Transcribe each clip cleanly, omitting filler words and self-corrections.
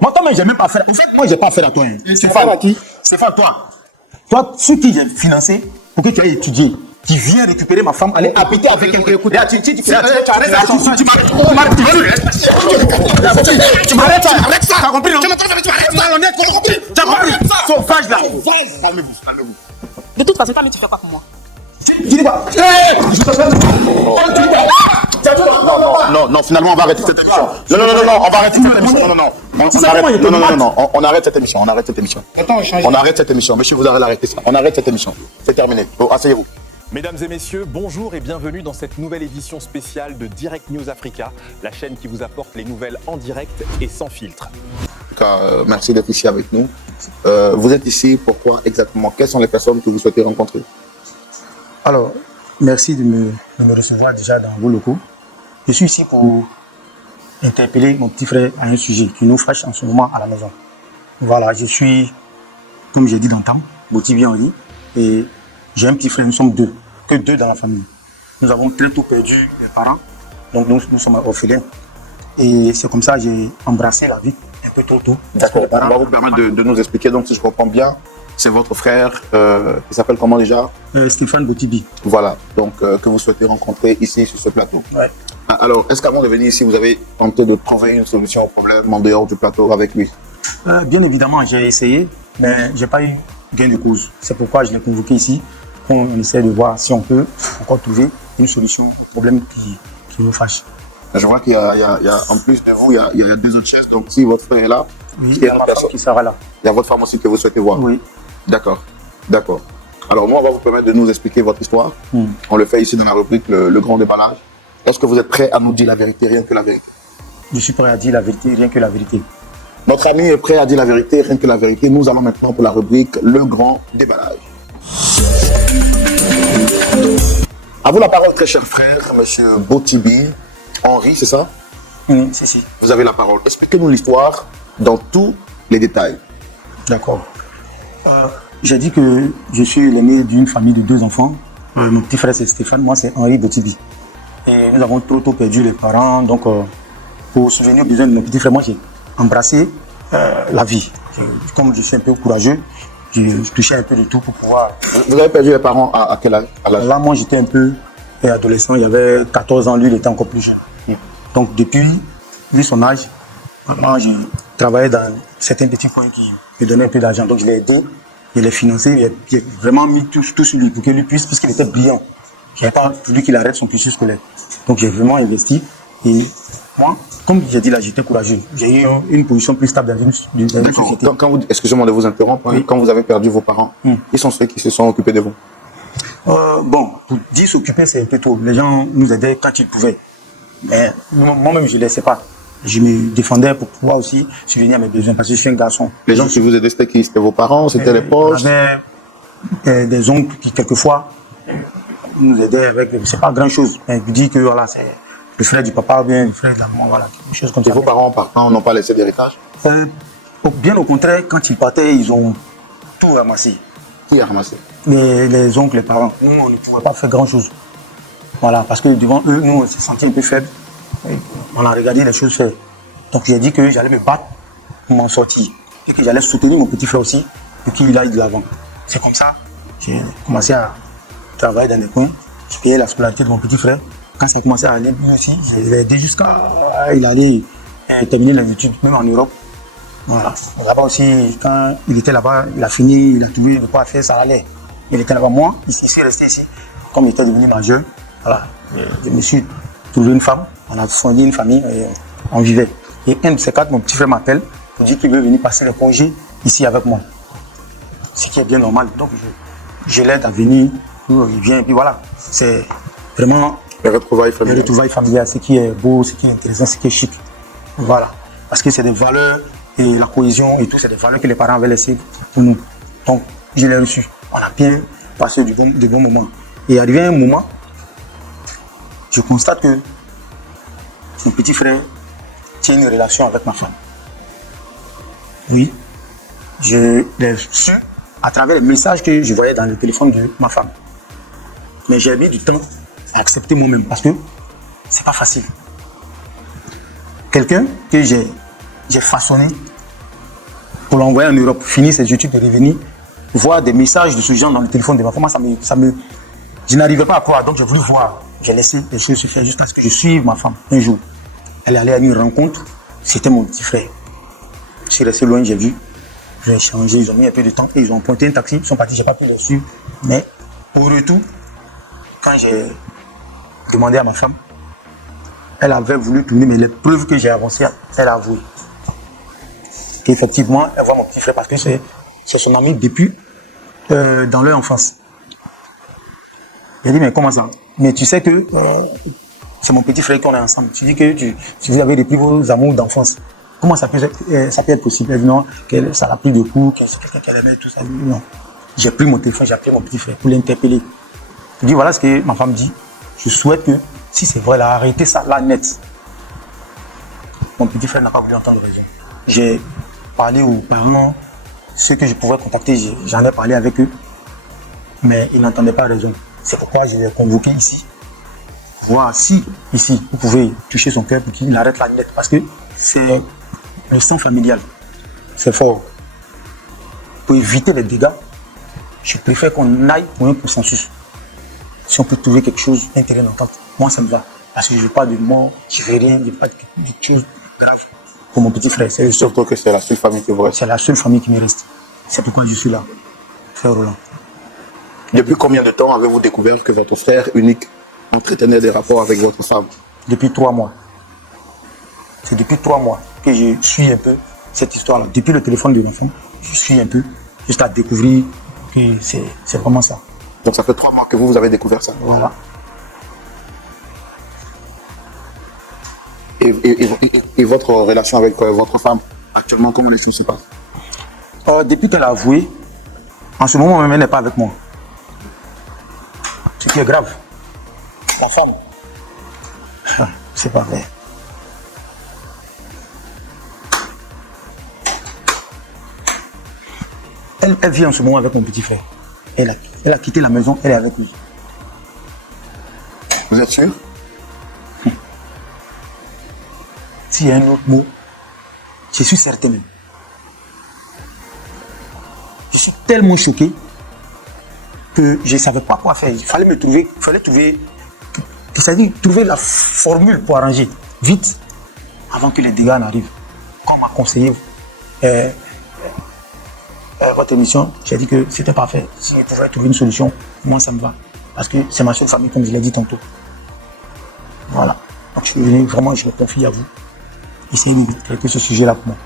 Moi, toi-même, j'ai même pas fait. En fait, moi, j'ai pas affaire à toi. Hein. C'est pas à qui? C'est pas à toi. Toi, ceux qui j'ai financé pour que tu ailles étudier, tu viens récupérer ma femme, aller habiter avec quelqu'un. Écoute, tu m'arrêtes ça. T'as compris, non? Tu m'as compris. T'as compris. Sauvage là. Calmez-vous. De toute façon, Camille, tu fais quoi pour moi? Tu dis quoi? Non, finalement, on va arrêter cette émission. Non, on va arrêter cette émission. On arrête cette émission. On arrête cette émission. Monsieur, vous allez arrêter ça. On arrête cette émission. C'est terminé. Bon, asseyez-vous. Mesdames et messieurs, bonjour et bienvenue dans cette nouvelle édition spéciale de Direct News Africa, la chaîne qui vous apporte les nouvelles en direct et sans filtre. En tout cas, merci d'être ici avec nous. Vous êtes ici, pourquoi exactement? Quelles sont les personnes que vous souhaitez rencontrer? Alors, merci de me recevoir déjà dans vos locaux. Je suis ici pour interpeller mon petit frère à un sujet qui nous fâche en ce moment à la maison. Voilà, je suis, comme j'ai dit d'antan, Botibi Henri, et j'ai un petit frère, nous sommes deux dans la famille. Nous avons très tôt perdu les parents, donc nous sommes orphelins. Et c'est comme ça que j'ai embrassé la vie un peu trop tôt. D'accord, on va vous permettre de nous expliquer, donc si je comprends bien, c'est votre frère, qui s'appelle comment déjà? Stéphane Botibi. Voilà, donc que vous souhaitez rencontrer ici sur ce plateau. Ouais. Alors, est-ce qu'avant de venir ici, vous avez tenté de trouver une solution au problème en dehors du plateau avec lui? Bien évidemment, j'ai essayé, mais je n'ai pas eu gain de cause. C'est pourquoi je l'ai convoqué ici, qu'on essaie de voir si on peut encore trouver une solution au problème qui nous fâche. Je vois qu'il y a, en plus de vous, il y a deux autres chaises, donc si votre frère est là, Oui, il y a ma femme qui sera là. il y a votre femme aussi que vous souhaitez voir. Oui. D'accord. Alors nous, on va vous permettre de nous expliquer votre histoire. On le fait ici dans la rubrique le grand déballage. Est-ce que vous êtes prêt à nous dire la vérité, rien que la vérité? Je suis prêt à dire la vérité, rien que la vérité. Notre ami est prêt à dire la vérité, rien que la vérité. Nous allons maintenant pour la rubrique le grand déballage. À vous la parole, très cher frère, monsieur Botibi Henri, c'est ça? Si. Vous avez la parole. Expliquez-nous l'histoire dans tous les détails. D'accord. J'ai dit que je suis l'aîné d'une famille de 2 enfants. Mon petit frère c'est Stéphane, moi c'est Henri Botibi. Et nous avons trop tôt perdu les parents, donc pour subvenir aux besoins de mon petit frère, moi j'ai embrassé la vie. Comme je suis un peu courageux, je touchais un peu de tout pour pouvoir... Vous avez perdu les parents à quel âge? Là, moi j'étais un peu adolescent, il avait 14 ans, lui il était encore plus jeune. Donc depuis, vu son âge, moi j'ai travaillé dans certains petits coins qui me donnaient un peu d'argent. Donc je l'ai aidé, je l'ai financé, j'ai vraiment mis tout sur lui pour que lui puisse, parce qu'il était brillant. Je n'ai pas voulu qu'il arrête son cursus scolaire. Donc j'ai vraiment investi. Et moi, comme j'ai dit là, j'étais courageux. J'ai eu une position plus stable dans une société. Excusez-moi de vous interrompre. Oui. Quand vous avez perdu vos parents, ils sont ceux qui se sont occupés de vous? Bon, pour dire s'occuper, c'est un peu tôt. Les gens nous aidaient quand ils pouvaient. Mais moi-même, je ne laissais pas. Je me défendais pour pouvoir aussi subvenir à mes besoins parce que je suis un garçon. Les gens qui vous aidaient, c'était qui? C'était vos parents? C'était les proches? J'avais des oncles qui, quelquefois, nous aidaient avec, c'est pas grand chose. Mais je dis que voilà, c'est le frère du papa ou bien le frère de la maman, voilà, quelque chose comme ça. Et vos parents, en partant, n'ont pas laissé d'héritage? Bien au contraire, quand ils partaient, ils ont tout ramassé. Qui a ramassé? Les oncles, les parents. Nous, on ne pouvait pas faire grand chose. Voilà, parce que devant eux, nous, on s'est sentis un peu faibles. On a regardé les choses faire. Donc j'ai dit que j'allais me battre pour m'en sortir. Et que j'allais soutenir mon petit frère aussi pour qu'il aille de l'avant. C'est comme ça, j'ai commencé à travailler dans les coins. Je payais la scolarité de mon petit frère. Quand ça a commencé à aller, lui aussi, je l'ai aidé jusqu'à il allait terminer les études, même en Europe. Voilà. Là-bas aussi, quand il était là-bas, il a fini, il a trouvé de quoi faire, ça allait. Il était là-bas. Moi, il s'est resté ici. Comme il était devenu majeur, voilà, je me suis trouvé une femme, on a soigné une famille et on vivait. Et un de ces 4, mon petit frère m'appelle pour dire qu'il veut venir passer le congé ici avec moi. Ce qui est bien normal. Donc je l'aide à venir, il vient et puis voilà. C'est vraiment les retrouvailles familiales. Les retrouvailles familiales, ce qui est beau, ce qui est intéressant, ce qui est chic. Voilà. Parce que c'est des valeurs et la cohésion et tout, c'est des valeurs que les parents avaient laissées pour nous. Donc je l'ai reçu. On a bien passé de bons moments. Et arrivé à un moment, je constate que mon petit frère tient une relation avec ma femme. Oui, je l'ai su à travers les messages que je voyais dans le téléphone de ma femme. Mais j'ai mis du temps à accepter moi-même parce que c'est pas facile. Quelqu'un que j'ai façonné pour l'envoyer en Europe, finir ses études et revenir, voir des messages de ce genre dans le téléphone de ma femme, je n'arrivais pas à croire, donc j'ai voulu voir. J'ai laissé les choses se faire jusqu'à ce que je suive ma femme. Un jour, elle est allée à une rencontre, c'était mon petit frère. Je suis resté loin, j'ai vu, j'ai échangé, ils ont mis un peu de temps et ils ont pointé un taxi, ils sont partis, j'ai pas pu les suivre. Mais au retour, quand j'ai demandé à ma femme, elle avait voulu tourner, mais les preuves que j'ai avancées, elle a avoué. Qu'effectivement, elle voit mon petit frère parce que c'est son ami depuis dans leur enfance. J'ai dit, mais comment ça? Mais tu sais que c'est mon petit frère qu'on est ensemble. Tu dis que si vous avez repris vos amours d'enfance, comment ça peut être possible? Elle dit non, ça l'a pris de coup, que c'est quelqu'un qu'elle aimait, tout ça. Non. J'ai pris mon téléphone, j'ai appelé mon petit frère pour l'interpeller. Je dis, voilà ce que ma femme dit. Je souhaite que, si c'est vrai, elle a arrêté ça là net. Mon petit frère n'a pas voulu entendre raison. J'ai parlé aux parents, ceux que je pouvais contacter, j'en ai parlé avec eux, mais ils n'entendaient pas raison. C'est pourquoi je l'ai convoqué ici. Voir si, ici, vous pouvez toucher son cœur pour qu'il arrête la net. Parce que c'est le sang familial. C'est fort. Pour éviter les dégâts, je préfère qu'on aille pour un consensus. Si on peut trouver quelque chose d'intérêt d'entente, moi ça me va. Parce que je ne veux pas de mort, je ne veux rien, je ne veux pas de choses graves pour mon petit frère. C'est surtout que c'est la seule famille qui vous reste. C'est la seule famille qui me reste. C'est pourquoi je suis là, frère Roland. Depuis combien de temps avez-vous découvert que votre frère unique entretenait des rapports avec votre femme? Depuis 3 mois. C'est depuis 3 mois que je suis un peu cette histoire-là. Depuis le téléphone de l'enfant, je suis un peu jusqu'à découvrir que c'est vraiment ça. Donc ça fait 3 mois que vous avez découvert ça. Voilà. Et votre relation avec votre femme, actuellement, comment les choses se passent? Depuis qu'elle a avoué, en ce moment même, elle n'est pas avec moi. Ce qui est grave. Ma femme, c'est pas vrai. Elle vit en ce moment avec mon petit frère. Elle a quitté la maison, elle est avec lui. Vous êtes sûr? S'il y a un autre mot, je suis certain même. Je suis tellement choqué que je ne savais pas quoi faire. Il fallait trouver, c'est-à-dire trouver la formule pour arranger vite avant que les dégâts n'arrivent. Comme m'a conseillé votre émission, j'ai dit que c'était parfait. Si je pouvais trouver une solution, moi ça me va. Parce que c'est ma seule famille, comme je l'ai dit tantôt. Voilà. Donc je suis venu, vraiment, je me confie à vous. Essayez de traiter ce sujet-là pour moi.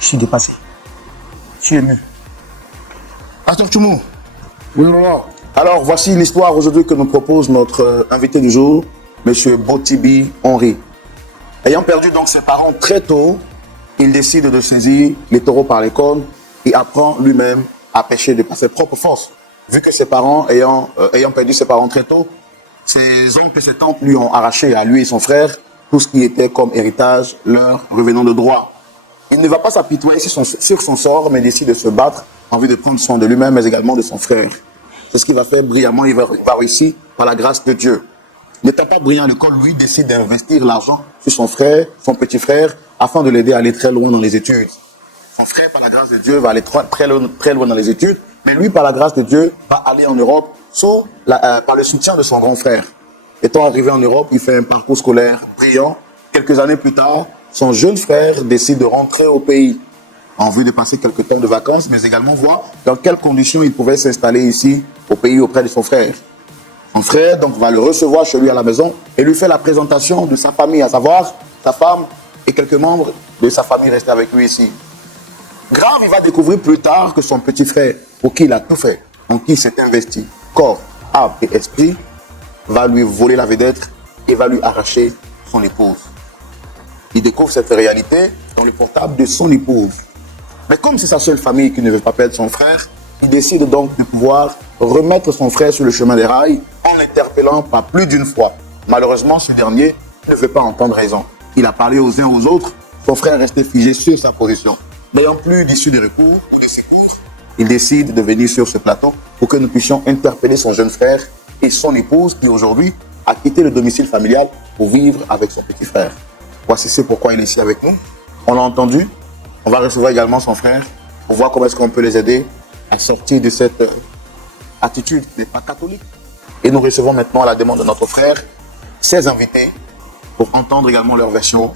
Je suis dépassé. Je suis ému. Pasteur Tchoumou. Oui, maman. Alors, voici l'histoire aujourd'hui que nous propose notre invité du jour, M. Botibi Henry. Ayant perdu donc ses parents très tôt, il décide de saisir les taureaux par les cornes et apprend lui-même à pêcher de par ses propres forces. Vu que ses parents, ayant perdu ses parents très tôt, ses oncles et ses tantes lui ont arraché à lui et son frère tout ce qui était comme héritage leur revenant de droit. Il ne va pas s'apitoyer sur son sort, mais décide de se battre en vue de prendre soin de lui-même, mais également de son frère. C'est ce qu'il va faire brillamment, il va réussir par la grâce de Dieu. N'étant pas brillant à l'école, lui décide d'investir l'argent sur son frère, son petit frère, afin de l'aider à aller très loin dans les études. Son frère, par la grâce de Dieu, va aller très loin dans les études, mais lui, par la grâce de Dieu, va aller en Europe, par le soutien de son grand frère. Étant arrivé en Europe, il fait un parcours scolaire brillant. Quelques années plus tard, son jeune frère décide de rentrer au pays en vue de passer quelques temps de vacances, mais également voir dans quelles conditions il pouvait s'installer ici au pays auprès de son frère. Son frère donc va le recevoir chez lui à la maison et lui fait la présentation de sa famille, à savoir sa femme et quelques membres de sa famille restés avec lui ici. Grave, il va découvrir plus tard que son petit frère, pour qui il a tout fait, en qui il s'est investi, corps, âme et esprit, va lui voler la vedette et va lui arracher son épouse. Il découvre cette réalité dans le portable de son épouse. Mais comme c'est sa seule famille qui ne veut pas perdre son frère, il décide donc de pouvoir remettre son frère sur le chemin des rails en l'interpellant pas plus d'une fois. Malheureusement, ce dernier ne veut pas entendre raison. Il a parlé aux uns aux autres, son frère restait figé sur sa position. N'ayant plus d'issue de recours ou de secours, il décide de venir sur ce plateau pour que nous puissions interpeller son jeune frère et son épouse qui aujourd'hui a quitté le domicile familial pour vivre avec son petit frère. Voici c'est pourquoi il est ici avec nous. On l'a entendu. On va recevoir également son frère pour voir comment est-ce qu'on peut les aider à sortir de cette attitude n'est pas catholique. Et nous recevons maintenant, à la demande de notre frère, 16 invités pour entendre également leur version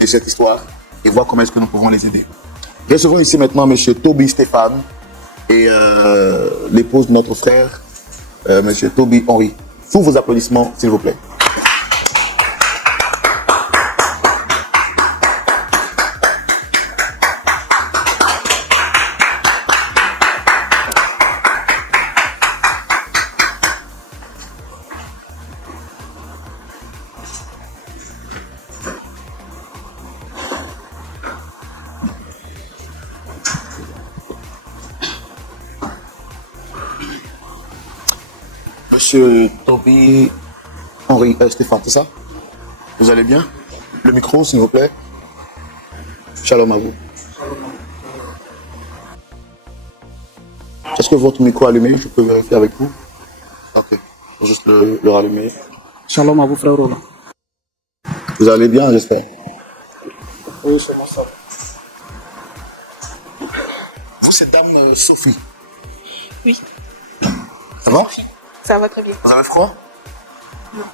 de cette histoire et voir comment est-ce que nous pouvons les aider. Recevons ici maintenant M. Toby Stéphane et l'épouse de notre frère, M. Toby Henry. Sous vos applaudissements, s'il vous plaît. Monsieur Toby Henry Stéphane, c'est ça? Vous allez bien? Le micro, s'il vous plaît. Shalom à vous. Est-ce que votre micro est allumé? Je peux vérifier avec vous? Ok, juste le rallumer. Shalom à vous, frère Roland. Vous allez bien, j'espère? Oui, c'est moi ça. Vous, c'est dame Sophie. Oui, Ça va? ça va très bien. Vous avez froid? Non.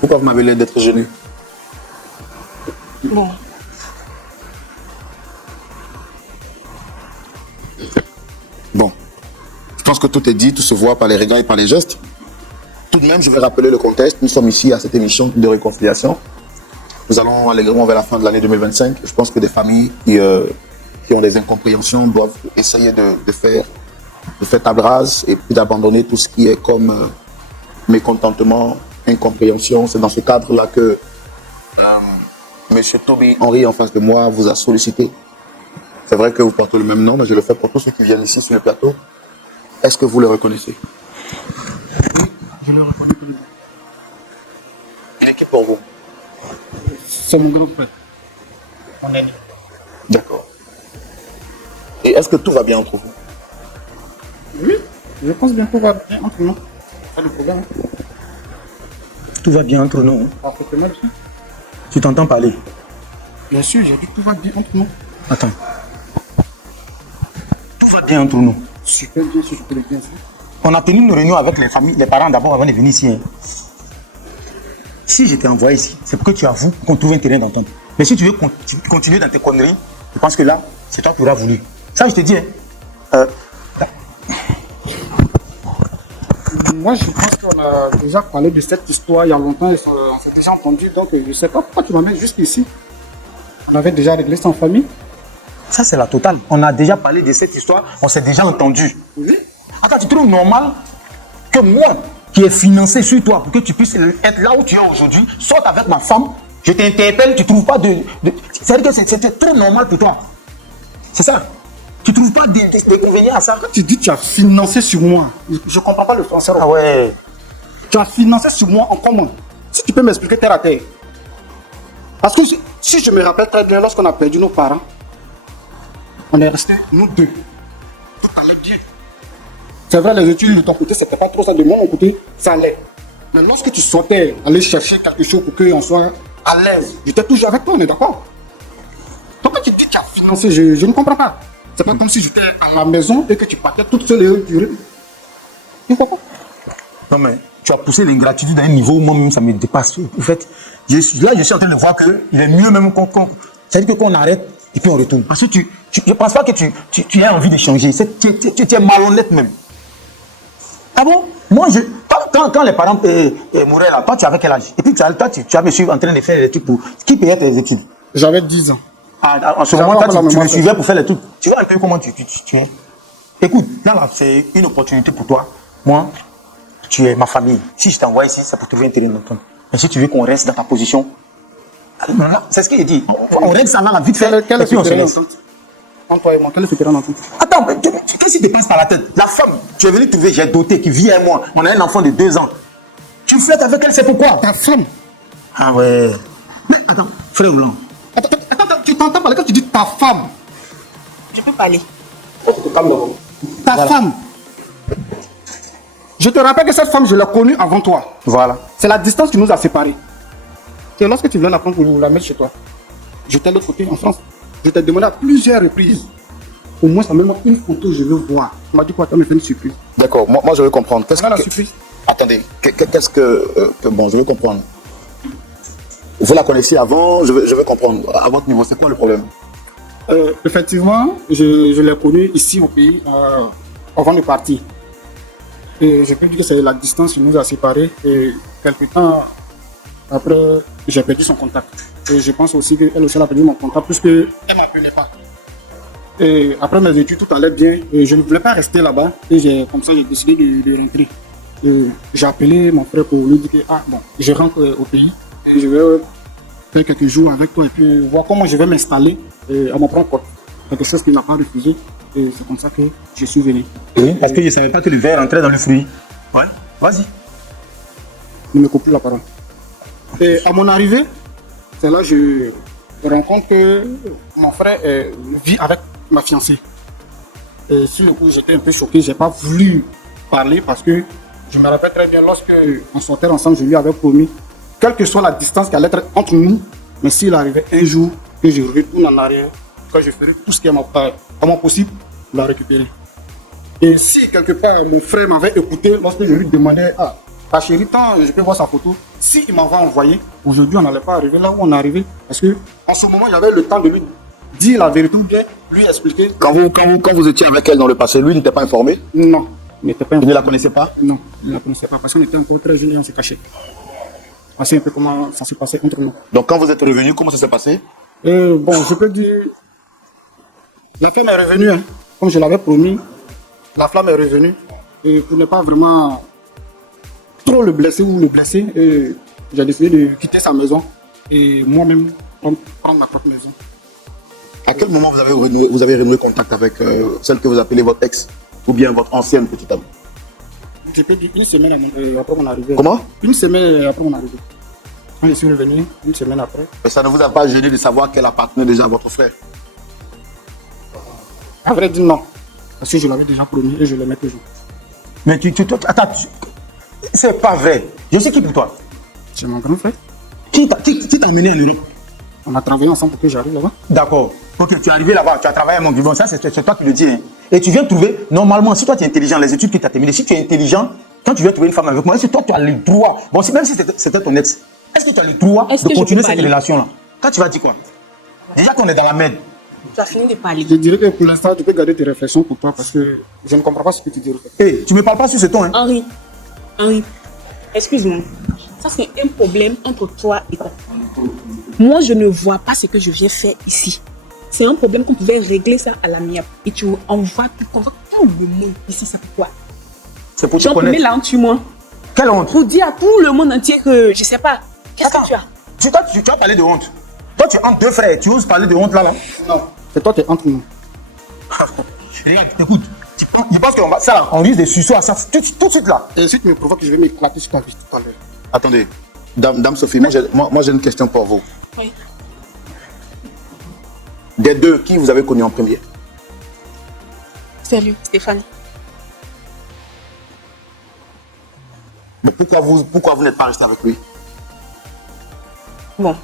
Pourquoi vous m'avez l'air d'être gêné? Non. Bon. Je pense que tout est dit, tout se voit par les regards et par les gestes. Tout de même, je vais rappeler le contexte. Nous sommes ici à cette émission de réconciliation. Nous allons allègrement vers la fin de l'année 2025. Je pense que des familles qui ont des incompréhensions doivent essayer de faire table rase et puis d'abandonner tout ce qui est comme mécontentement, incompréhension. C'est dans ce cadre-là que M. Toby Henry, en face de moi, vous a sollicité. C'est vrai que vous portez le même nom, mais je le fais pour tous ceux qui viennent ici sur le plateau. Est-ce que vous le reconnaissez? Oui, je le reconnais. Il est qui pour vous? C'est mon grand frère. Mon ami. D'accord. Et est-ce que tout va bien entre vous? Oui, je pense bien qu'on va bien entre nous. Pas de problème. Tout va bien entre nous. Parfaitement bien. Tu t'entends parler? Bien sûr, j'ai dit que tout va bien entre nous. Attends. Tout va bien entre nous. Super bien, si je peux le bien faire. On a tenu une réunion avec les familles, les parents d'abord avant de venir ici. Hein. Si je t'ai envoyé ici, c'est pour que tu avoues qu'on trouve un terrain d'entente. Mais si tu veux continuer dans tes conneries, je pense que là, c'est toi qui auras voulu. Ça, je te dis. Hein. Moi, je pense qu'on a déjà parlé de cette histoire il y a longtemps. On s'est déjà entendu, donc je ne sais pas pourquoi tu m'amènes juste ici. On avait déjà réglé ça en famille. Ça, c'est la totale. On a déjà parlé de cette histoire, on s'est déjà entendu. Oui. Attends, tu trouves normal que moi, qui ai financé sur toi pour que tu puisses être là où tu es aujourd'hui, sorte avec ma femme, je t'interpelle, tu ne trouves pas de... C'est-à-dire que c'était très normal pour toi. C'est ça. Tu ne trouves pas d'inconvénient à ça? Quand tu dis que tu as financé sur moi, je ne comprends pas le français. Ah ouais. Tu as financé sur moi en comment? Si tu peux m'expliquer terre à terre. Parce que si je me rappelle très bien, lorsqu'on a perdu nos parents, on est restés, nous deux. Tout allait bien. C'est vrai, les études de ton côté, c'était pas trop ça. De mon côté, ça allait. Mais lorsque tu sortais, aller chercher quelque chose pour qu'on soit à l'aise, j'étais toujours avec toi, on est d'accord? Donc quand tu dis que tu as financé, je ne comprends pas. C'est pas comme si j'étais à la maison et que tu partais toute seule et tu... Tu comprends? Non mais, tu as poussé l'ingratitude à un niveau où moi-même ça me dépasse. En fait, je suis en train de voir qu'il est mieux même qu'on... C'est-à-dire qu'on arrête et puis on retourne. Parce que je ne pense pas que tu aies envie de changer. Tu es malhonnête même. Ah bon? Moi, quand les parents mouraient là, toi tu avais quel âge? Et puis tu avais suivi en train de faire les trucs pour... Qui payait tes études? J'avais 10 ans. En ce moment, tu me suivais pour faire les trucs. Tu vois un peu comment tu es. Écoute, là, c'est une opportunité pour toi. Moi, tu es ma famille. Si je t'envoie ici, c'est pour trouver un terrain d'entente. Mais si tu veux qu'on reste dans ta position, c'est ce qu'il dit. On règle ça là, vite fait, et puis on se laisse. Entre toi et moi, quel est ce terrain d'entente? Attends, qu'est-ce qui te passe par la tête? La femme, tu es venu trouver, j'ai doté, qui vit avec moi. On a un enfant de 2 ans. Tu flirtes avec elle, c'est pourquoi? Ta femme. Ah ouais. Mais attends, frère Blanc. Attends, tu t'entends parler quand tu dis ta femme? Je peux parler. Ta femme. Je te rappelle que cette femme, je l'ai connue avant toi. Voilà. C'est la distance qui nous a séparés. C'est lorsque tu viens la prendre pour la mettre chez toi. J'étais de l'autre côté, en France. Je t'ai demandé à plusieurs reprises. Au moins, ça me manque une photo, je veux voir. Tu m'as dit quoi? Tu m'as fait une surprise. D'accord, moi je veux comprendre. Qu'est-ce Voilà la que... surprise. Attendez, qu'est-ce que... Bon, je veux comprendre. Vous la connaissiez avant, je veux comprendre. À votre niveau, c'est quoi le problème? Effectivement, je l'ai connue ici au pays avant de partir. Et je peux dire que c'est la distance qui nous a séparés. Et quelques temps après, j'ai perdu son contact. Et je pense aussi qu'elle aussi a perdu mon contact puisqu'elle ne m'appelait pas. Et après mes études, tout allait bien. Et je ne voulais pas rester là-bas. Et comme ça, j'ai décidé de rentrer. Et j'ai appelé mon frère pour lui dire que je rentre au pays. Et je vais faire quelques jours avec toi et puis voir comment je vais m'installer à mon propre compte. Quelque chose qu'il n'a pas refusé. Et c'est comme ça que je suis venu. Oui, parce que je ne savais pas que le verre entrait dans le fruit. Ouais, vas-y. Ne me coupe plus la parole. Et à mon arrivée, c'est là que je rencontre que mon frère vit avec ma fiancée. Et sur le coup, j'étais un peu choqué. Je n'ai pas voulu parler parce que je me rappelle très bien lorsque on sortait ensemble, je lui avais promis, quelle que soit la distance qui allait être entre nous, mais s'il arrivait un jour que je retourne en arrière, quand je ferai tout ce qui est à mon possible pour la récupérer. Et si quelque part mon frère m'avait écouté lorsque je lui demandais, ta chérie, tant je peux voir sa photo, s'il m'avait envoyé, aujourd'hui on n'allait pas arriver là où on est arrivé. Parce que en ce moment, j'avais le temps de lui dire la vérité ou bien lui expliquer. Quand vous étiez avec elle dans le passé, lui n'était pas informé? Non, il n'était pas Il informé. ne la connaissait pas? Non, il ne la connaissait pas parce qu'on était encore très jeunes et on s'est cachés. On sait un peu comment ça s'est passé entre nous. Donc quand vous êtes revenu, comment ça s'est passé? Je peux dire, la femme est revenue, hein. Comme je l'avais promis, la flamme est revenue. Et pour ne pas vraiment trop le blesser ou le blesser, j'ai décidé de quitter sa maison et moi-même prendre ma propre maison. À quel moment vous avez renoué contact avec celle que vous appelez votre ex ou bien votre ancienne petite amie? Je peux dire une semaine après mon arrivée. Comment? Une semaine après mon arrivée. Quand je suis revenu, une semaine après. Et ça ne vous a pas gêné de savoir qu'elle appartenait déjà à votre frère? À vrai dire, non. Parce que je l'avais déjà promis et je l'aimais toujours. Mais attends, c'est pas vrai. Je sais qui pour toi. C'est mon grand frère. Qui t'a amené en Europe? On a travaillé ensemble pour que j'arrive là-bas. D'accord. Ok, tu es arrivé là-bas, tu as travaillé à mon bon, ça c'est toi qui le dis. Hein. Et tu viens trouver, normalement, si toi tu es intelligent, les études que tu as terminées, si tu es intelligent, quand tu viens trouver une femme avec moi, est-ce que toi tu as le droit, bon, même si c'était ton ex, est-ce que tu as le droit de continuer cette relation-là? Quand tu vas dire quoi? Déjà qu'on est dans la merde. Tu as fini de parler. Je dirais que pour l'instant, tu peux garder tes réflexions pour toi parce que je ne comprends pas ce que tu dis. Hé, tu me parles pas sur ce ton, hein? Henri, excuse-moi. Ça, c'est un problème entre toi et toi. Moi, je ne vois pas ce que je viens faire ici. C'est un problème qu'on pouvait régler ça à l'amiable. Et tu envoies tout le monde ici, ça pourquoi? C'est pour te Tu en connaître. mets la honte sur moi. Quelle honte? Pour dire à tout le monde entier que je sais pas. Qu'est-ce que tu as? Tu as parlé de honte. Toi, tu es entre deux frères, tu oses parler de honte là? Non, c'est toi qui es entre nous. Regarde, écoute, je pense qu'on va, ça là, on risque des suceaux à ça tout de suite là. Et si tu me provoques, je vais m'éclater sur ta vie tout à l'heure. Attendez, Dame Sophie, moi j'ai une question pour vous. Oui. Des deux, qui vous avez connu en premier? Salut, Stéphanie. Mais pourquoi vous n'êtes pas resté avec lui? Bon,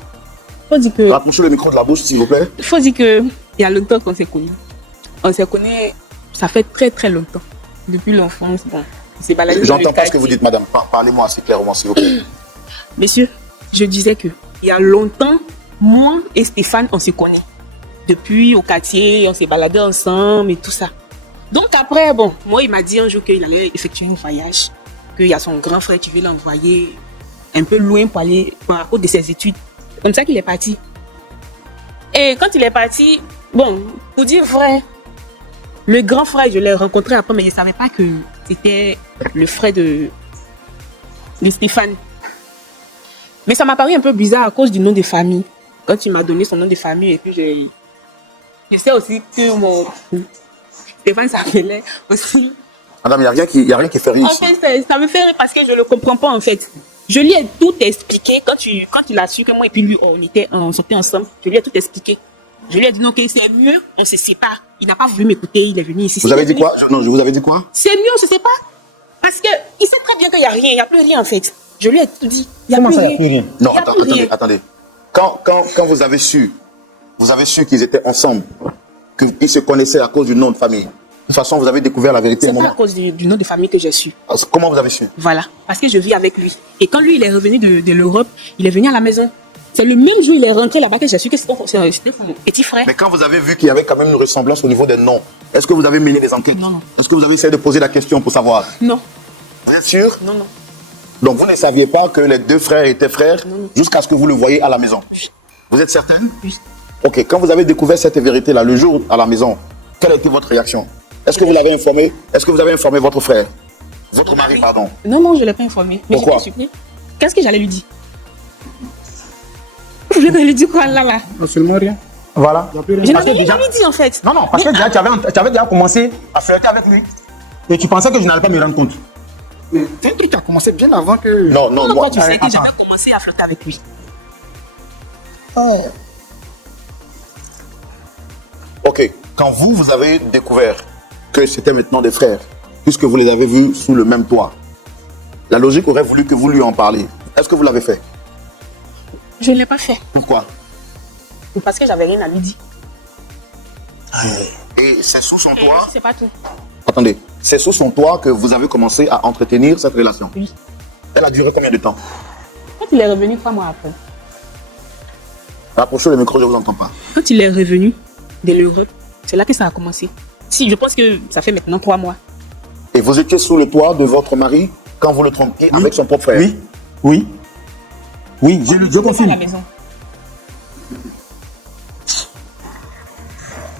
faut dire que... Rapprochez le micro de la bouche, s'il vous plaît. Faut dire que il y a longtemps qu'on s'est connus. On s'est connus, ça fait très très longtemps. Depuis l'enfance, bon. C'est baladé dans J'entends le pas ce que vous quartier. dites, madame. Parlez-moi assez clairement, s'il vous plaît. Monsieur, je disais que il y a longtemps, moi et Stéphane, on se connaît. Depuis au quartier, on s'est baladé ensemble et tout ça. Donc après, bon, moi il m'a dit un jour qu'il allait effectuer un voyage, qu'il y a son grand frère qui veut l'envoyer un peu loin pour aller à cause de ses études. C'est comme ça qu'il est parti. Et quand il est parti, bon, pour dire vrai, le grand frère, je l'ai rencontré après, mais je ne savais pas que c'était le frère de Stéphane. Mais ça m'a paru un peu bizarre à cause du nom de famille. Quand il m'a donné son nom de famille, et puis je sais aussi que mon Stéphane s'appelait aussi. Madame, il n'y a rien qui fait rire En ici. fait, ça me fait rire parce que je ne le comprends pas en fait. Je lui ai tout expliqué quand il a su que moi et puis lui, on sortait ensemble. Je lui ai tout expliqué. Je lui ai dit non, ok, c'est mieux, on se sépare. Il n'a pas voulu m'écouter, il est venu ici. Vous avez dit quoi? Non, je vous avais dit quoi? C'est mieux, on se sépare. Parce qu'il sait très bien qu'il n'y a rien, il n'y a plus rien en fait. Je lui ai tout dit. Il n'y a Comment plus ça, il rien. n'y a plus rien? Non, Il y a plus rien. attendez. Quand vous avez su vous avez su qu'ils étaient ensemble, qu'ils se connaissaient à cause du nom de famille. De toute façon, vous avez découvert la vérité. C'est pas à cause du nom de famille que j'ai su. Comment vous avez su? Voilà, parce que je vis avec lui. Et quand lui, il est revenu de l'Europe, il est venu à la maison. C'est le même jour il est rentré là-bas que j'ai su que c'était mon petit frère. Mais quand vous avez vu qu'il y avait quand même une ressemblance au niveau des noms, est-ce que vous avez mené des enquêtes? Non, non. Est-ce que vous avez essayé de poser la question pour savoir? Non. Vous êtes sûr? Non, non. Donc vous ne saviez pas que les deux frères étaient frères jusqu'à ce que vous le voyez à la maison? Vous êtes certaine? Oui. Ok, quand vous avez découvert cette vérité-là, le jour à la maison, quelle a été votre réaction? Est-ce que vous l'avez informé? Est-ce que vous avez informé votre frère? Votre mari, pardon. Non, non, je ne l'ai pas informé. Mais Pourquoi? j'étais surpris. Qu'est-ce que j'allais lui dire? Je vais lui dire quoi là? Absolument rien. Voilà. Je n'avais rien lui dit en fait. Non, non, parce que déjà, tu avais déjà commencé à flirter avec lui. Et tu pensais que je n'allais pas me rendre compte. Mais c'est un truc qui a commencé bien avant que... Non, non, Pourquoi moi. tu sais que attends. j'avais commencé à flirter avec lui? Ok, quand vous avez découvert que c'était maintenant des frères, puisque vous les avez vus sous le même toit, la logique aurait voulu que vous lui en parliez. Est-ce que vous l'avez fait? Je ne l'ai pas fait. Pourquoi? Parce que j'avais rien à lui dire. Et c'est sous son Et toit. c'est pas tout. Attendez, c'est sous son toit que vous avez commencé à entretenir cette relation. Oui. Elle a duré combien de temps? Quand il est revenu 3 mois après. Rapprochez le micro, je ne vous entends pas. Quand il est revenu de l'Europe, c'est là que ça a commencé. Si, je pense que ça fait maintenant 3 mois. Et vous étiez sous le toit de votre mari quand vous le trompiez avec son propre frère? Oui, oui. Oui, je À la confirme. maison.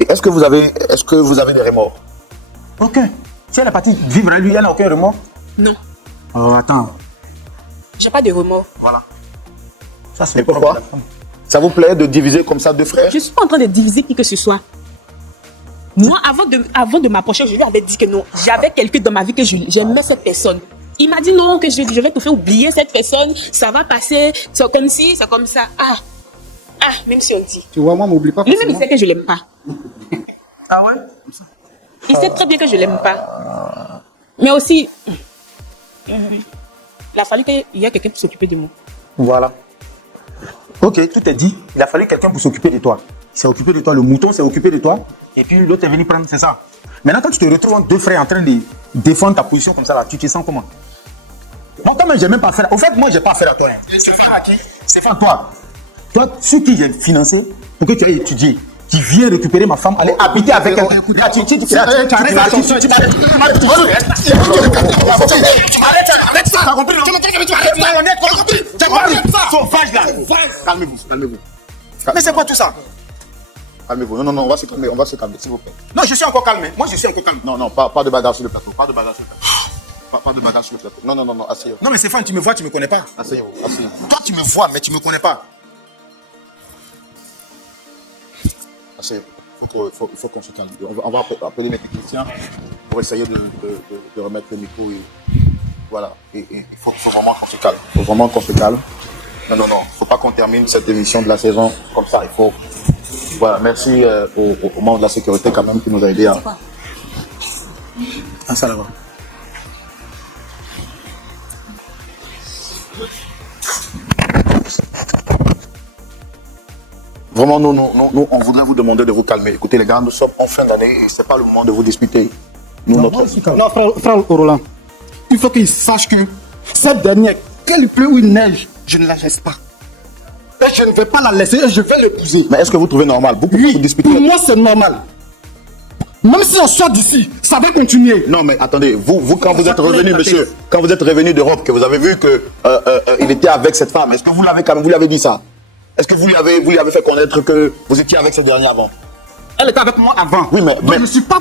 Et est-ce que vous avez des remords? Aucun. Si elle est partie vivre à lui, elle n'a aucun remords. Non, Oh, attends. j'ai pas de remords. Voilà. Ça, c'est Et pourquoi? propre à la femme. Ça vous plaît de diviser comme ça deux frères? Je suis pas en train de diviser qui que ce soit. Moi, avant de m'approcher, je lui avais dit que non. J'avais quelqu'un dans ma vie que j'aimais cette personne. Il m'a dit non, que je vais te faire oublier cette personne. Ça va passer. C'est comme ci, c'est comme ça. Ah, même si on dit. Tu vois, moi, m'oublie pas. Lui-même, il sait que je l'aime pas. Ah ouais? Il sait très bien que je l'aime pas. Mais aussi, il a fallu qu'il y ait quelqu'un pour s'occuper de moi. Voilà. Ok, tout est dit. Il a fallu quelqu'un pour s'occuper de toi. Il s'est occupé de toi, le mouton s'est occupé de toi. Et puis l'autre est venu prendre, c'est ça. Maintenant, quand tu te retrouves entre deux frères en train de défendre ta position comme ça, là, tu te sens comment? Moi, quand même, j'ai même pas affaire. Au fait, moi, j'ai pas affaire à toi. C'est faire à qui? C'est faire à toi. Toi, ceux qui j'ai financé pour que tu aies étudié, qui vient récupérer ma femme, aller habiter avec elle. Là, tu Calmez-vous, calmez-vous. Mais c'est quoi tout ça? Calmez-vous. Non, on va se calmer, s'il vous plaît. Non, je suis encore calme. Moi, je suis encore calme. Non, pas de bagarre sur le plateau. Pas de bagarre sur le plateau. Pas de bagarre sur le plateau. Non, asseyez-vous. Non, mais c'est tu me vois, tu me connais pas. Asseyez-vous. Toi, tu me vois, mais tu me connais pas. Asseyez-vous. Il faut qu'on se calme. On va appeler les techniciens pour essayer de remettre le micro. Voilà. Et il faut vraiment qu'on se calme. Il faut vraiment qu'on se calme. Non. Il ne faut pas qu'on termine cette émission de la saison comme ça. Il faut. Voilà. Merci aux membres de la sécurité quand même qui nous a aidés à. Ah, ça là-bas. Vraiment, nous, on voudrait vous demander de vous calmer. Écoutez, les gars, nous sommes en fin d'année et ce n'est pas le moment de vous disputer. Non, frère Roland, il faut qu'il sache que cette dernière, qu'il pleut ou il neige, je ne la laisse pas. Et je ne vais pas la laisser et je vais l'épouser. Mais est-ce que vous trouvez normal? Vous pouvez vous disputer? Pour moi, c'est normal. Même si on sort d'ici, ça va continuer. Non, mais attendez, vous quand vous êtes revenu, monsieur, quand vous êtes revenu d'Europe, que vous avez vu que il était avec cette femme, est-ce que vous l'avez dit ça? Est-ce que vous lui avez fait connaître que vous étiez avec cette dernière avant? Elle était avec moi avant. Oui, mais je ne suis pas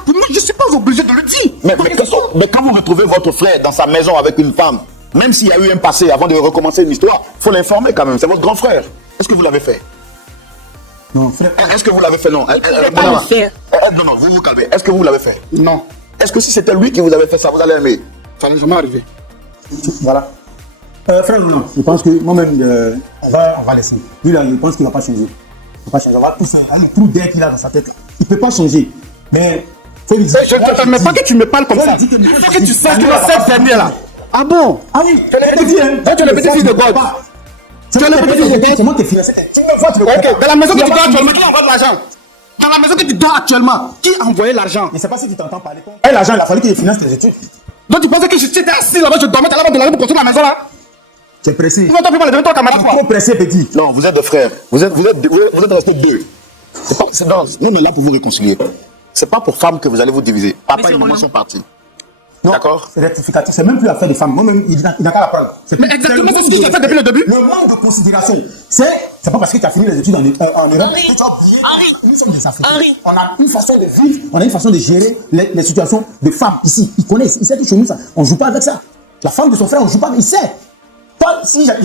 obligé de le dire. Mais quand vous retrouvez votre frère dans sa maison avec une femme, même s'il y a eu un passé avant de recommencer une histoire, il faut l'informer quand même. C'est votre grand frère. Est-ce que vous l'avez fait? Non, frère. Est-ce que vous l'avez fait? Non. Non, vous vous calmez. Est-ce que vous l'avez fait? Non. Est-ce que si c'était lui qui vous avait fait ça, vous allez aimer? Ça n'est jamais arrivé. Voilà. Frère, non, je pense que moi-même, on va laisser. Lui, là, je pense qu'il ne va pas changer. Il ne va pas changer. On va pousser un trou d'air qu'il a dans sa tête. Là. Il ne peut pas changer. Mais, faut lui dire. Je ne te permets pas que tu me parles comme ça. Il faut que tu saches que cette dernière là. Ah bon? Ah oui, Tu es la petite fille de God. Tu as le petit de C'est moi qui finance. Tu me vois, tu me Ok, dans la maison que tu dors actuellement, qui envoie de l'argent? Dans la maison que tu dors actuellement, qui a envoyé l'argent? Je ne sais pas si tu t'entends parler. Et l'argent, il a fallu qu'il finance tes études. Donc tu pensais que j'étais assis là-bas, je dormais, t'es là-bas de l'argent pour construire la maison là? Tu es pressé. Tu vas t'appeler par les toi camarade Trop pressé, petit. Non, vous êtes des frères. Vous êtes restés deux. Non, nous, on est là pour vous réconcilier. C'est pas pour femmes que vous allez vous diviser. Papa et maman sont partis. Non, D'accord. c'est rectificatif. C'est même plus affaire de femmes. Moi-même, il n'a qu'à la prendre. Mais exactement, c'est ce que j'ai fait depuis le début. Le manque de considération, c'est pas parce que tu as fini les études en Europe que tu as oublié. Henri. Nous sommes des Africains. Henri. On a une façon de vivre, on a une façon de gérer les situations de femmes ici. Ils connaissent, ils savent que chez nous, ça. On ne joue pas avec ça. La femme de son frère, on ne joue pas, il sait. Toi, si ça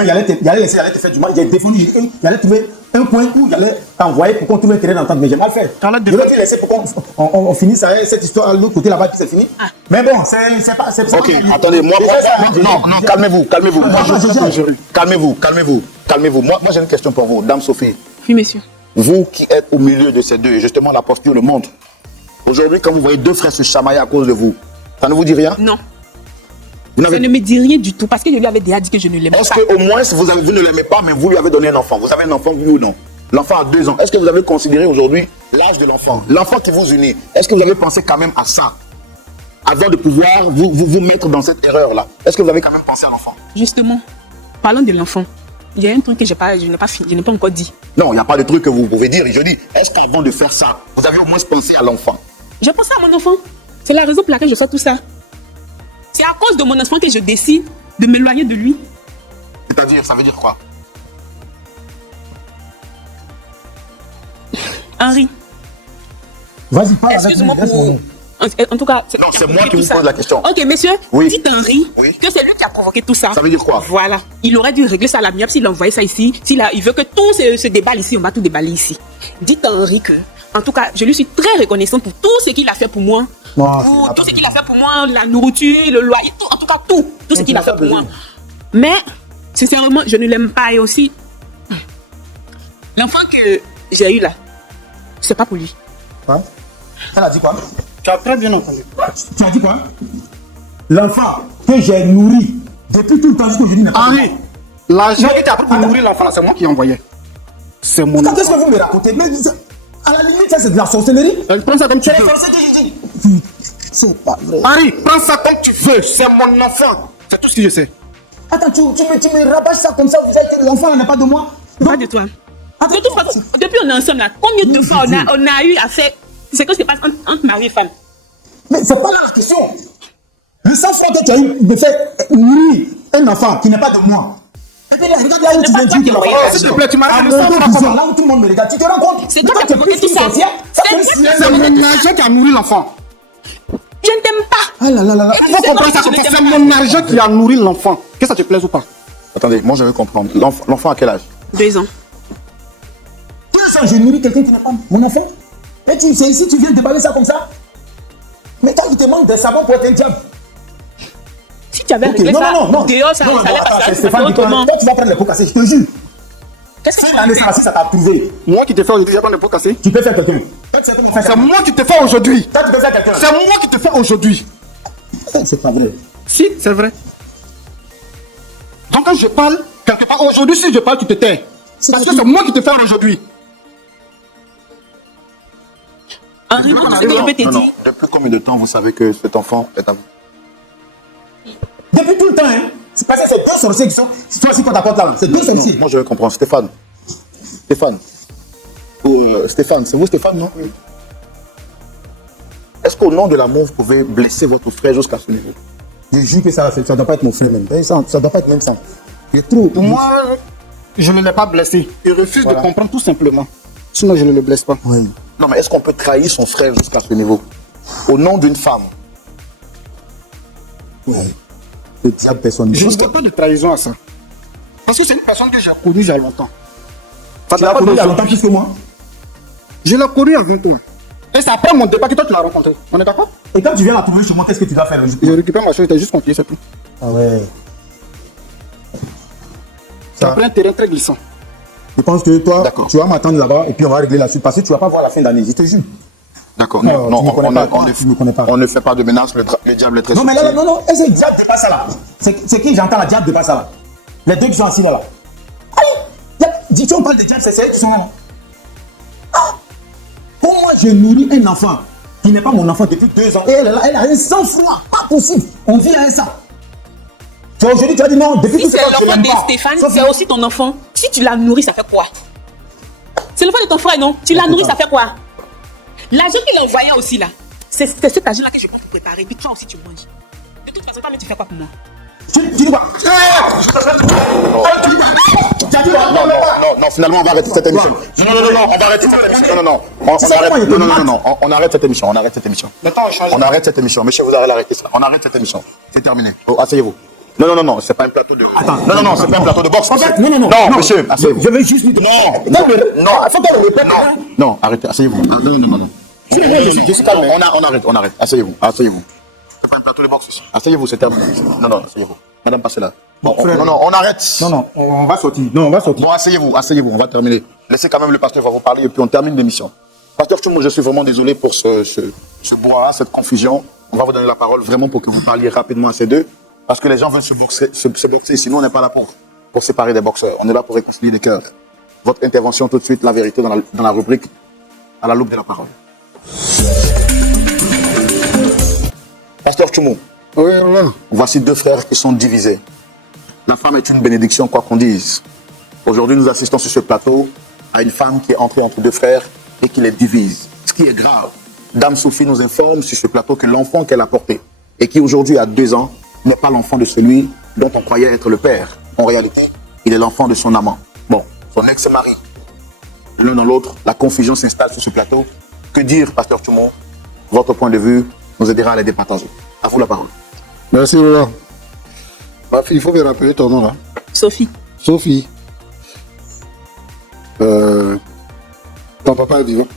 il allait te faire du mal, il allait défendre, il allait trouver un point où il allait t'envoyer pour qu'on trouve un terrain d'entente. Mais j'ai mal fait. Je vais te laisser pour qu'on finisse cette histoire à l'autre côté là-bas, puis c'est fini. Mais bon, c'est pas. Ok, attendez, moi, non, calmez-vous. Calmez-vous. Moi, j'ai une question pour vous, Dame Sophie. Oui, monsieur. Vous qui êtes au milieu de ces deux, et justement la posture le montre. Aujourd'hui, quand vous voyez deux frères se chamailler à cause de vous, ça ne vous dit rien? Non. Vous Ça ne me dit rien du tout parce que je lui avais déjà dit que je ne l'aimais Est-ce pas. qu'au moins, vous ne l'aimez pas, mais vous lui avez donné un enfant? Vous avez un enfant, oui ou non? L'enfant a 2 ans. Est-ce que vous avez considéré aujourd'hui l'âge de l'enfant? L'enfant qui vous unit, est-ce que vous avez pensé quand même à ça? Avant de pouvoir vous mettre dans cette erreur-là. Est-ce que vous avez quand même pensé à l'enfant? Justement, parlons de l'enfant. Il y a un truc que je n'ai pas encore dit. Non, il n'y a pas de truc que vous pouvez dire. Je dis, est-ce qu'avant de faire ça, vous avez au moins pensé à l'enfant? Je pense à mon enfant. C'est la raison pour laquelle je fais tout ça. C'est à cause de mon enfant que je décide de m'éloigner de lui. C'est-à-dire, ça veut dire quoi? Henri, Vas-y, parle avec excuse-moi lui, laisse-moi. En tout cas, Non, c'est moi qui tout vous ça. pose la question. Ok, monsieur, Oui. dites Henri Oui. que c'est lui qui a provoqué tout ça. Ça veut dire quoi? Voilà. Il aurait dû régler ça à l'amiable s'il envoyait ça ici. Il veut que tout se déballe ici, on va tout déballer ici. Dites à Henri que, en tout cas, je lui suis très reconnaissante pour tout ce qu'il a fait pour moi. Non, Pour tout ce qu'il a fait pour moi, la nourriture, le loyer, tout, en tout cas tout ce qu'il a fait pour moi. Mais, sincèrement, je ne l'aime pas et aussi, l'enfant que j'ai eu là, c'est pas pour lui. Hein? Elle a dit quoi? Tu as très bien entendu. Tu as dit quoi? L'enfant que j'ai nourri depuis tout le temps jusqu'aujourd'hui n'est pas. Henri, l'argent que tu as pris pour nourrir l'enfant, c'est moi qui ai envoyé. C'est mon enfant. Qu'est-ce que vous me racontez? Mais à la limite, ça c'est de la sorcellerie. Prends ça comme tu C'est veux. la sorcellerie que je dis. C'est pas vrai. Henri, prends ça comme tu veux. C'est mon enfant. C'est tout ce que je sais. Attends, tu me rabâches ça comme ça, l'enfant n'est pas de moi. Pas de toi. De toute façon, depuis on est ensemble là, combien de fois on a eu à faire ce que se passe entre mari et femme? Mais c'est pas là la question. Le sang-froid que tu as eu de faire nourrir un enfant qui n'est pas de moi. Regarde là où tu viens de dire que S'il te plaît, tu m'as à dit mon télévision, là où tout le monde me regarde, tu te rends compte? C'est toi qui as provoqué tout ça. c'est mon argent qui a nourri l'enfant. Je ne t'aime pas. Ah là là là là. Il faut comprendre ça comme ça. C'est mon argent qui a nourri l'enfant. Que ça te plaise ou pas? Attendez, moi je veux comprendre. L'enfant à quel âge? 2 ans. 2 ans, je nourris quelqu'un qui n'est pas mon enfant. Et c'est ici, tu viens déballer ça comme ça. Mais toi, il te manque des savons pour être un diable. Si tu avais Ok, réglé non, ça, non, non. dehors, ça Non, allait attends, passer c'est Stéphane qui prend. autrement. Toi, tu vas prendre les pots cassés, je te jure. Qu'est-ce que Si l'année ça t'a trouvé, Moi qui te fais aujourd'hui, j'ai pas de pot cassé. tu peux faire quelqu'un. Toi, tu sais comment faire C'est quelqu'un. moi qui te fais aujourd'hui. Toi, tu peux faire quelqu'un. C'est moi qui te fais aujourd'hui. C'est pas vrai. Si, c'est vrai. Donc quand je parle, quelque part, aujourd'hui, si je parle, tu te tais. Parce que c'est moi qui te fais aujourd'hui. Henri, tout ce que je peux te dire. Depuis combien de temps vous savez que cet enfant est à vous? Depuis tout le temps, hein. C'est parce que c'est 2 sorciers qui sont. C'est toi aussi qu'on t'apporte là. C'est 2 sorciers. Moi je comprends. Stéphane. Stéphane, c'est vous Stéphane, non? Oui. Est-ce qu'au nom de l'amour, vous pouvez blesser votre frère jusqu'à ce niveau? Je jure que ça ne doit pas être mon frère même. Ça ne doit pas être même ça. Il est trop. Pour moi, je ne l'ai pas blessé. Il refuse de comprendre tout simplement. Sinon, je ne le blesse pas. Oui. Non, mais est-ce qu'on peut trahir son frère jusqu'à ce niveau? Au nom d'une femme? Le diable personne. Je ne veux pas de trahison à ça. Parce que c'est une personne que j'ai connue il y a longtemps. Tu l'as connu il y a longtemps plus que moi. Je l'ai connue avant toi. Et c'est après mon départ que toi tu l'as rencontré. On est d'accord? Et quand tu viens la trouver chez moi, qu'est-ce que tu dois faire? Je récupère ma chose, je t'ai juste confié, c'est tout. Ah ouais. Tu as pris un terrain très glissant. Je pense que toi, D'accord. tu vas m'attendre là-bas et puis on va régler la suite. Parce que tu vas pas voir la fin d'année, je te jure. D'accord. Non, Non, tu me connais pas. Tu me connais pas. on ne fait pas de menace, le diable est très Non, mais là, subtil. non, est-ce que le diable dépasse ça là? C'est qui j'entends la diable dépasse ça là? Les deux qui sont assis là. dis, on parle de James, c'est elle qui sont. Ah! Pour moi, je nourris un enfant qui n'est pas mon enfant depuis 2 ans. Et elle a un sang-froid. Pas possible. On vit à ça. Aujourd'hui, tu as dit non, depuis Si tout c'est à l'heure, l'enfant je de l'aime pas. Stéphane, Sauf c'est que- aussi ton enfant. Si tu la nourris, ça fait quoi? C'est l'enfant de ton frère, non? Tu la nourris, ça fait quoi? L'argent qu'il envoyait aussi là, c'est cet argent-là que je prends pour préparer. Puis toi aussi, tu manges. De toute façon, toi, tu fais quoi pour moi? Tu dis quoi? Non, finalement, on va arrêter cette émission. Non, on va arrêter cette émission. Non, on arrête cette émission. On arrête cette émission. On arrête cette émission. Monsieur, vous allez arrêter ça. On arrête cette émission. C'est terminé. Oh, asseyez-vous. Non, c'est pas un plateau de. Attends. Non, c'est pas un plateau de boxe. En fait, non. Non, monsieur, asseyez-vous. Je veux juste lui donner. Faut qu'elle répète. Non, arrêtez, asseyez-vous. Non. Je suis calme. On arrête. Asseyez-vous. C'est pas un plateau de boxe ici. Asseyez-vous, c'est terminé. Non, asseyez-vous. Madame, passez là. Bon, non, on arrête. Non, on va sortir. Non, on va sortir. Bon, asseyez-vous, on va terminer. Laissez quand même le pasteur va vous parler et puis on termine l'émission. Pasteur Tchoumo, je suis vraiment désolé pour ce brouhaha, cette confusion. On va vous donner la parole vraiment pour que vous parliez rapidement à ces deux. Parce que les gens veulent se boxer, sinon on n'est pas là pour séparer des boxeurs. On est là pour réconcilier les cœurs. Votre intervention tout de suite, la vérité dans la rubrique à la loupe de la parole. Pasteur Tchoumo, Oui. voici 2 frères qui sont divisés. La femme est une bénédiction, quoi qu'on dise. Aujourd'hui, nous assistons sur ce plateau à une femme qui est entrée entre 2 frères et qui les divise. Ce qui est grave. Dame Sophie nous informe sur ce plateau que l'enfant qu'elle a porté et qui aujourd'hui a 2 ans n'est pas l'enfant de celui dont on croyait être le père. En réalité, il est l'enfant de son amant. Bon, son ex-mari. L'un dans l'autre, la confusion s'installe sur ce plateau. Que dire, Pasteur Tchoumo? Votre point de vue nous aidera à les départager. À vous la parole. Merci, Roland. Ma fille, il faut me rappeler ton nom là. Sophie. Sophie. Ton papa est vivant.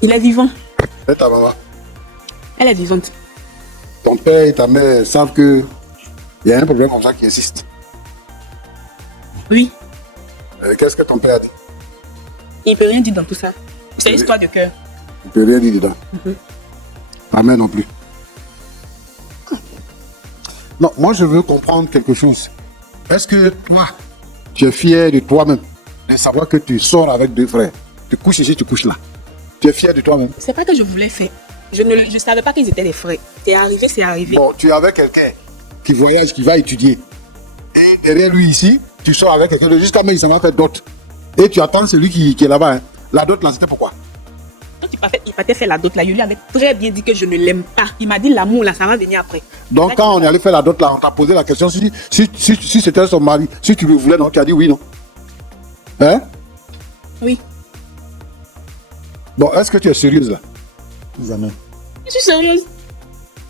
Il est vivant. Et ta maman. Elle est vivante. Ton père et ta mère savent que il y a un problème comme ça qui existe. Oui. Qu'est-ce que ton père a dit? Il ne peut rien dire dans tout ça. C'est une histoire de cœur. Il ne peut rien dire dedans. Ta mère non plus. Non, moi je veux comprendre quelque chose. Est-ce que toi, tu es fier de toi-même de savoir que tu sors avec 2 frères? Tu couches ici, tu couches là. Tu es fier de toi-même? C'est pas que je voulais faire. Je ne savais pas qu'ils étaient des frères. C'est arrivé. Bon, tu es avec quelqu'un qui voyage, qui va étudier. Et derrière lui ici, tu sors avec quelqu'un jusqu'à même il s'en va faire d'autres. Et tu attends celui qui est là-bas. Hein. La dot là, c'était pourquoi? Quand il partait faire la dot là, je lui avais très bien dit que je ne l'aime pas. Il m'a dit l'amour là, ça va venir après. Donc quand on est allé faire la dot là, on t'a posé la question si c'était son mari, si tu le voulais, non, tu as dit oui, non? Hein? Oui. Bon, est-ce que tu es sérieuse là? Jamais. Je suis sérieuse.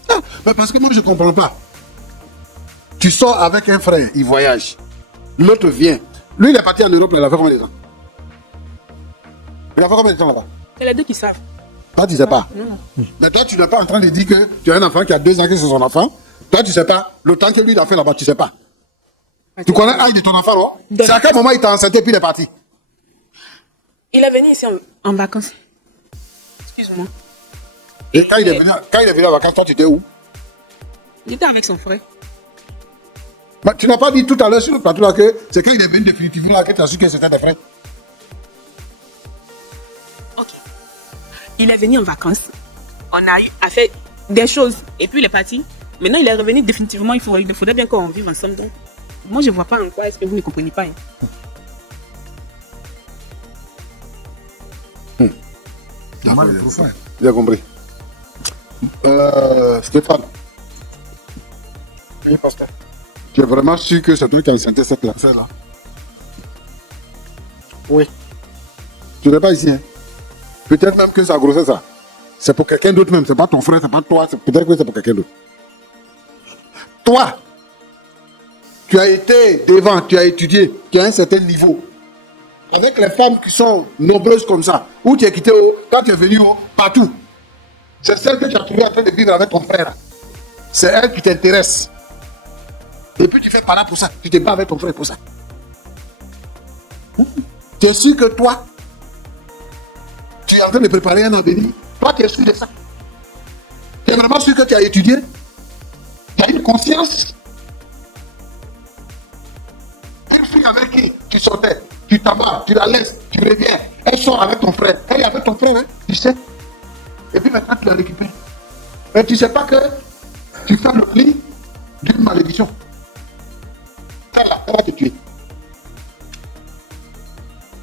Ah, mais parce que moi je ne comprends pas. Tu sors avec un frère, il voyage. L'autre vient. Lui, il est parti en Europe, il a fait combien de temps? Il a fait combien de temps là-bas? C'est les deux qui savent. Toi, tu ne sais pas. Mais toi, tu n'es pas en train de dire que tu as un enfant qui a 2 ans que c'est son enfant. Toi, tu ne sais pas. Le temps que lui, il a fait là-bas, tu ne sais pas. Tu connais l'âge de ton enfant, non? C'est à quel moment il t'a enceinte et puis il est parti? Il est venu ici en vacances. Excuse-moi. Et quand il est venu en vacances, toi, tu étais où? Il était avec son frère. Mais tu n'as pas dit tout à l'heure sur le plateau là que c'est quand il est venu définitivement là que tu as su que c'était des frères. Ok. Il est venu en vacances. On a fait des choses. Et puis il est parti. Maintenant, il est revenu définitivement. Il faudrait bien qu'on vive ensemble. Donc, moi, je ne vois pas en quoi est-ce que vous ne comprenez pas. Hein. J'ai compris. Stéphane. Oui, pasteur. Tu es vraiment sûr que c'est toi qui as enceinté cette affaire-là? Oui. Tu n'es pas ici, hein? Peut-être même que sa grossesse, ça. C'est pour quelqu'un d'autre même. C'est pas ton frère, c'est pas toi. Peut-être que c'est pour quelqu'un d'autre. Toi, tu as été devant, tu as étudié, tu as un certain niveau. Avec les femmes qui sont nombreuses comme ça, où tu es quitté, quand tu es venu partout. C'est celle que tu as trouvée en train de vivre avec ton frère. C'est elle qui t'intéresse. Et puis tu fais pareil pour ça. Tu te bats avec ton frère pour ça. Tu es sûr que toi, tu es en train de préparer un avenir. Toi, tu es sûr de ça. Tu es vraiment sûr que tu as étudié. Tu as une conscience. Une fille avec qui sortais, tu t'abats, tu la laisses, tu reviens. Elle sort avec ton frère. Elle est avec ton frère, hein, tu sais. Et puis maintenant, tu la récupères. Mais tu ne sais pas que tu fais le pli d'une malédiction. Ça, là, elle va te tuer.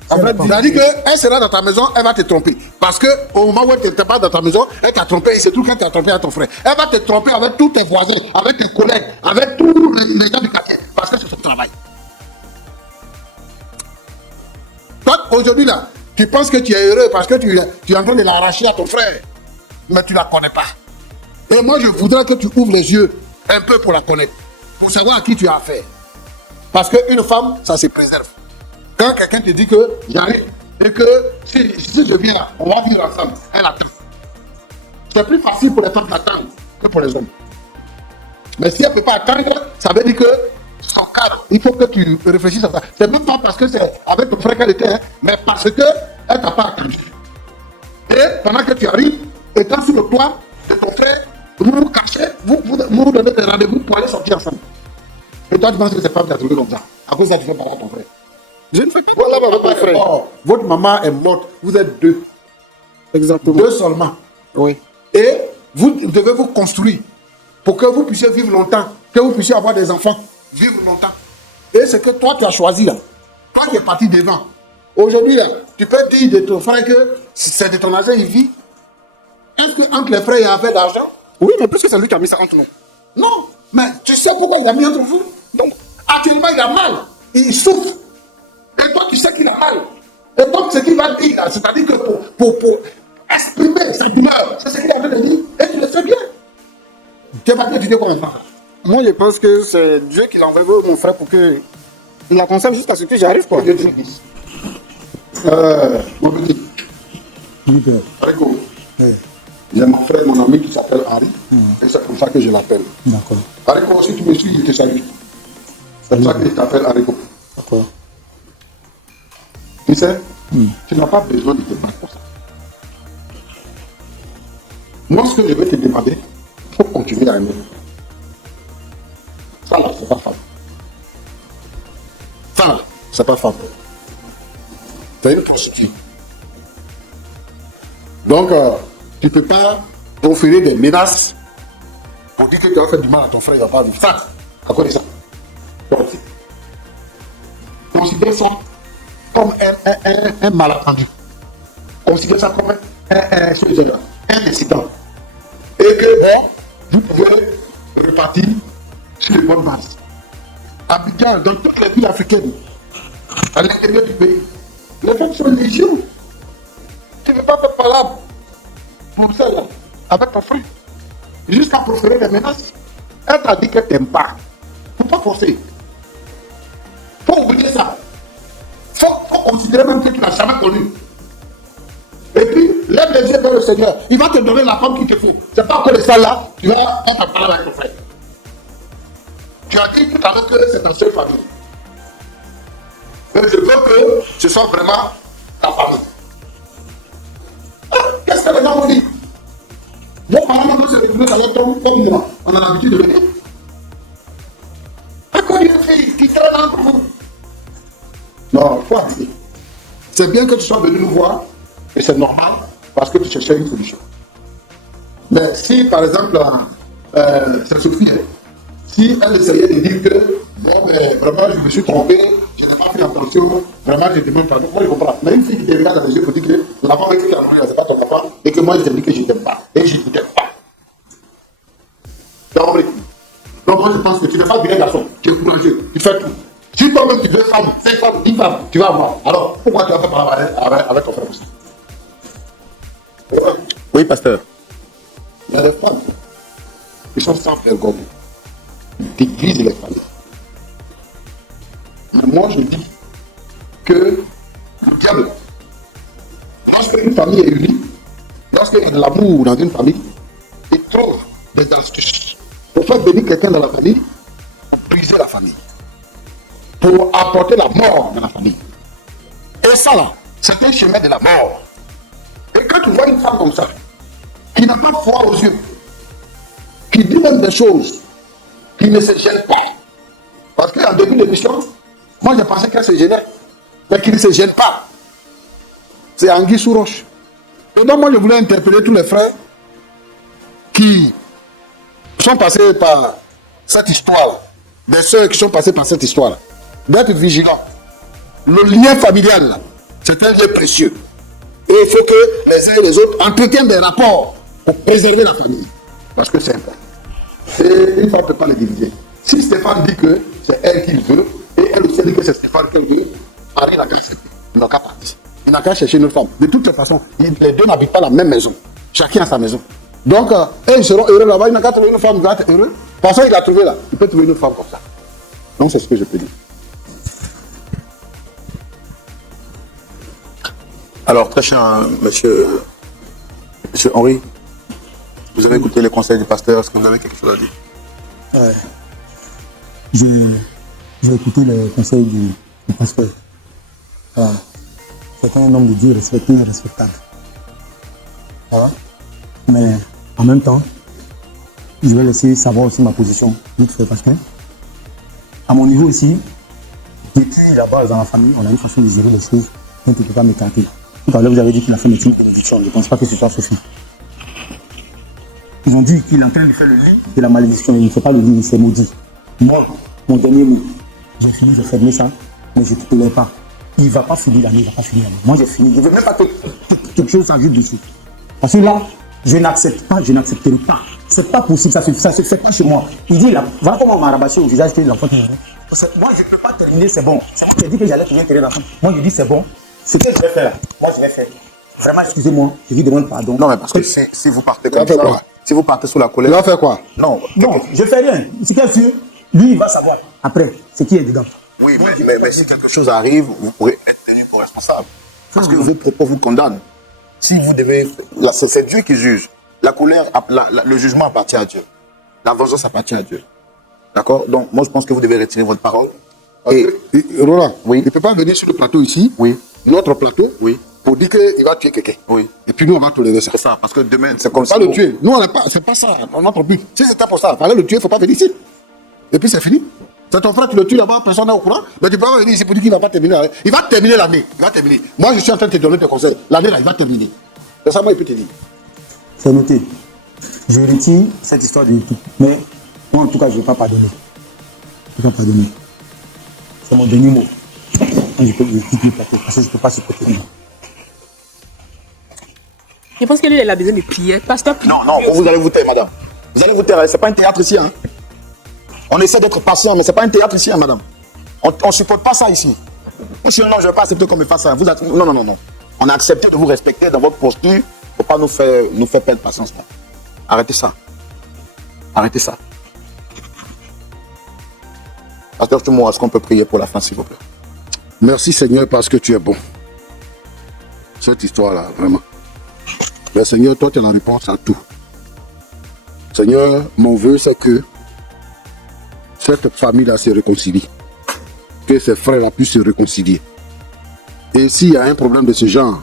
C'est-à-dire qu'elle sera dans ta maison, elle va te tromper. Parce qu'au moment où elle n'était pas dans ta maison, elle t'a trompé. C'est tout qu'elle t'a trompé à ton frère. Elle va te tromper avec tous tes voisins, avec tes collègues, avec tous les gens du quartier. Parce que c'est son travail. Toi, aujourd'hui, là, tu penses que tu es heureux parce que tu es en train de l'arracher à ton frère. Mais tu ne la connais pas. Et moi, je voudrais que tu ouvres les yeux un peu pour la connaître. Pour savoir à qui tu as affaire. Parce qu'une femme, ça se préserve. Quand quelqu'un te dit que j'arrive et que si je viens là, on va vivre ensemble, elle attend. C'est plus facile pour les femmes d'attendre que pour les hommes. Mais si elle ne peut pas attendre, ça veut dire que son cadre, il faut que tu réfléchisses à ça. C'est même pas parce que c'est avec ton frère qu'elle était, hein, mais parce qu'elle ne t'a pas attendu. Et pendant que tu arrives, étant sur le toit de ton frère, vous vous cachez, vous donnez des rendez-vous pour aller sortir ensemble. Et toi, tu penses que cette femme t'a trouvé comme ça. À cause de ça, tu fais parler à ton frère. Je ne fais pas. Voilà, votre frère. Oh, votre maman est morte. Vous êtes deux. Exactement. Deux seulement. Oui. Et vous devez vous construire pour que vous puissiez vivre longtemps, que vous puissiez avoir des enfants, vivre longtemps. Et c'est que toi, tu as choisi là. Toi, tu es parti devant. Aujourd'hui, là, tu peux dire de ton frère que c'est de ton argent, il vit. Est-ce qu'entre les frères, il y a affaire d'argent? Oui, mais puisque c'est lui qui a mis ça entre nous. Non, mais tu sais pourquoi il a mis entre vous? Donc, actuellement, il a mal. Il souffre. Et toi, tu sais qu'il a mal. Et donc, ce qu'il va dire, là, c'est-à-dire que pour exprimer cette douleur, c'est ce qu'il a envie de dire, et tu le fais bien. Tu vas étudier combien de temps? Moi, je pense que c'est Dieu qui l'a envoyé mon frère pour que il la conserve jusqu'à ce que j'arrive, quoi. Dieu te dise. Mon petit. Rico. J'ai mon frère, mon ami qui s'appelle Henri, et c'est comme ça que je l'appelle. D'accord. Hariko, si tu me suis, je te salue. C'est comme ça qu'il t'appelle Hariko. D'accord. Tu sais, tu n'as pas besoin de te battre pour ça. Moi, ce que je vais te demander, il faut continuer à aimer. Ça, là, c'est pas femme. Ça, là, c'est pas femme. C'est une prostituée. Donc, tu ne peux pas proférer des menaces pour dire que tu vas faire du mal à ton frère, il ne va pas vivre. Ça, à quoi de ça? Donc, considère ça comme un malentendu. Considère ça comme un incident. Et que, bon, vous pouvez repartir sur les bonnes bases. Abidjan, dans toutes les villes africaines, à l'intérieur du pays, les femmes sont légion. Tu ne veux pas faire palabre pour ça, là, avec ton frère, jusqu'à proférer des menaces. Elle t'a dit qu'elle ne t'aime pas. Il ne faut pas forcer. Il faut oublier ça. Il faut considérer même que tu n'as jamais connu. Et puis, lève les yeux vers le Seigneur. Il va te donner la femme qui te fait. C'est pas que ça là, tu vas être en parole avec ton frère. Tu as dit tout à l'heure que c'est ta seule famille. Mais je veux que ce soit vraiment ta famille. Qu'est-ce que les gens vont dire? Vos parents vont se retrouver dans leur tombe comme moi. On a l'habitude de venir. À quoi une fille qui traîne entre vous? Non, il faut arrêter. C'est bien que tu sois venu nous voir, et c'est normal, parce que tu cherchais une solution. Mais si, par exemple, c'est Sophie, si elle essayait de dire que, bon, mais vraiment, je me suis trompé, je n'ai pas fait attention, vraiment, je demande pardon, moi je comprends. Mais une fille qui te regarde dans les yeux pour dire que l'enfant avec qui tu as marié, c'est pas ton enfant, et que moi je t'ai dit que je ne t'aime pas, et je ne t'aime pas. Tu as compris? Donc moi je pense que tu ne fais pas bien garçon, tu es courageux, tu fais tout. Si toi-même tu veux femme, c'est femme, une femme, tu vas avoir. Alors, pourquoi tu vas faire parler avec ton frère aussi? Oui, pasteur. Il y a des femmes qui sont sans vergogne, qui grisent les familles. Mais moi, je dis que le diable, lorsqu'une famille est unie, lorsqu'il y a de l'amour dans une famille, il trouve des astuces pour faire venir quelqu'un dans la famille, pour briser la famille, pour apporter la mort dans la famille. Et ça là, c'est un chemin de la mort. Et quand tu vois une femme comme ça, qui n'a pas foi aux yeux, qui dit même des choses, qui ne se gêne pas. Parce qu'en début d'émission, moi je pensais qu'elle se gênait. mais qui ne se gêne pas. C'est Anguille sous roche. Et donc moi je voulais interpeller tous les frères qui sont passés par cette histoire, des sœurs qui sont passées par cette histoire, d'être vigilants. Le lien familial, là, c'est un lien précieux. Et il faut que les uns et les autres entretiennent des rapports pour préserver la famille. Parce que c'est important. Et une fois, on ne peut pas les diviser. Si Stéphane dit que c'est elle qu'il veut, et elle aussi dit que c'est Stéphane qu'elle veut, Harry n'a qu'à accepter. Il n'a qu'à partir. Il n'a qu'à chercher une femme. De toutes les façons, les deux n'habitent pas la même maison. Chacun a sa maison. Donc, ils seront heureux là-bas. Il n'a qu'à trouver une femme qui va être heureux. Parce qu'il a trouvé là. Il peut trouver une femme comme ça. Donc, c'est ce que je peux dire. Alors, très cher monsieur Henri, vous avez écouté les conseils du pasteur. Est-ce que vous avez quelque chose à dire? J'ai écouté les conseils du pasteur. C'est un homme de Dieu respecté et respectable. Voilà. Mais en même temps, je vais laisser savoir aussi ma position vite fait parce que, à mon niveau ici, depuis la base dans la famille, on a une façon de gérer les choses dont on ne peut pas m'écarter. Tout à l'heure, vous avez dit qu'il a fait médecine de bénédiction. Je ne pense pas que ce soit Sophie. Ils ont dit qu'il est en train de faire le lit de la malédiction. Il ne fait pas le lit, il s'est maudit. Moi, mon dernier mot, j'ai fini, j'ai fermé ça, mais je ne te tolère pas. Il ne va pas finir l'année, il ne va pas finir l'année. Moi, j'ai fini. Je ne veux même pas que quelque chose s'ajoute dessus. Parce que là, je n'accepte pas, je n'accepterai pas. Ce n'est pas possible, ça se fait plus chez moi. Il dit là, voilà comment on m'a rabassé au visage que l'enfant est. Moi, je ne peux pas terminer, c'est bon. C'est moi qui ai dit que j'allais trouver un l'enfant. Moi, je dis c'est bon. Ce que je vais faire là, moi, je vais faire. Vraiment, excusez-moi, je lui demande pardon. Non, mais parce que si vous partez comme ça, si vous partez sous la colère. Il va faire quoi? Non, je fais rien. C'est bien sûr, lui, il va savoir. Après, c'est qui est dedans. Oui, mais si quelque chose arrive, vous pourrez être tenu pour responsable. Parce que vos propos vous condamnent. Si vous devez... C'est Dieu qui juge. La colère, le jugement appartient à Dieu. La vengeance appartient à Dieu. D'accord? Donc, moi, je pense que vous devez retirer votre parole. Roland, oui. Il ne peut pas venir sur le plateau ici, oui. Notre plateau, oui. Pour dire qu'il va tuer quelqu'un. Oui. Et puis nous, on va tolérer ça. C'est ça, parce que demain, c'est On comme va ça. le tuer. Nous, on n'a pas... C'est pas ça, notre but. Si c'était pour ça, il fallait le tuer, il ne faut pas venir ici. Et puis c'est fini. C'est ton frère, tu le tues là-bas, personne n'est au courant. Mais tu peux pas venir ici pour dire qu'il ne va pas terminer l'année. Il va terminer l'année. Il va terminer. Moi, je suis en train de te donner tes conseils. L'année là, il va terminer. C'est ça, moi, il peut te dire. C'est noté. Je retire cette histoire de tout. Mais moi, en tout cas, je ne vais pas pardonner. Je ne vais pas pardonner. C'est mon dernier mot. Je peux quitter le plateau parce que je ne peux pas supporter. Je pense que lui, il a besoin de prier. Pasteur, prie. Non, vous allez vous taire, madame. Vous allez vous taire. C'est pas un théâtre ici, hein. On essaie d'être patient, mais c'est pas un théâtre ici, hein, madame. On ne supporte pas ça ici. Sinon, je ne vais pas accepter qu'on me fasse ça. Non. On a accepté de vous respecter dans votre posture. Il ne faut pas nous faire perdre patience. Non. Arrêtez ça. Arrêtez ça. Pasteur Chumo, est-ce qu'on peut prier pour la fin, s'il vous plaît? Merci Seigneur parce que tu es bon. Cette histoire-là, vraiment. Mais Seigneur, toi, tu as la réponse à tout. Seigneur, mon vœu, c'est que cette famille-là se réconcilie. Que ses frères-là puissent se réconcilier. Et s'il y a un problème de ce genre,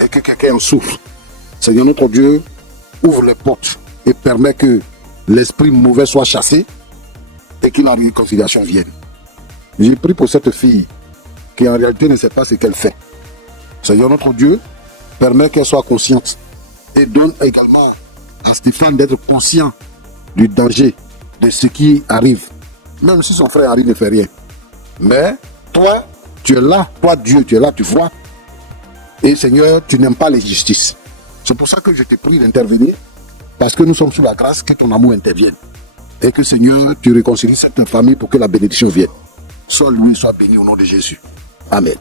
et que quelqu'un en souffre, Seigneur notre Dieu, ouvre les portes et permet que l'esprit mauvais soit chassé et que la réconciliation vienne. J'ai prié pour cette fille qui en réalité ne sait pas ce qu'elle fait. Seigneur notre Dieu, permet qu'elle soit consciente et donne également à Stéphane d'être conscient du danger de ce qui arrive, même si son frère Harry ne fait rien. Mais toi, tu es là, toi Dieu, tu es là, tu vois. Et Seigneur, tu n'aimes pas l'injustice. C'est pour ça que je te prie d'intervenir, parce que nous sommes sous la grâce, que ton amour intervienne. Et que Seigneur, tu réconcilies cette famille pour que la bénédiction vienne. Soit lui, soit béni au nom de Jésus. Amen.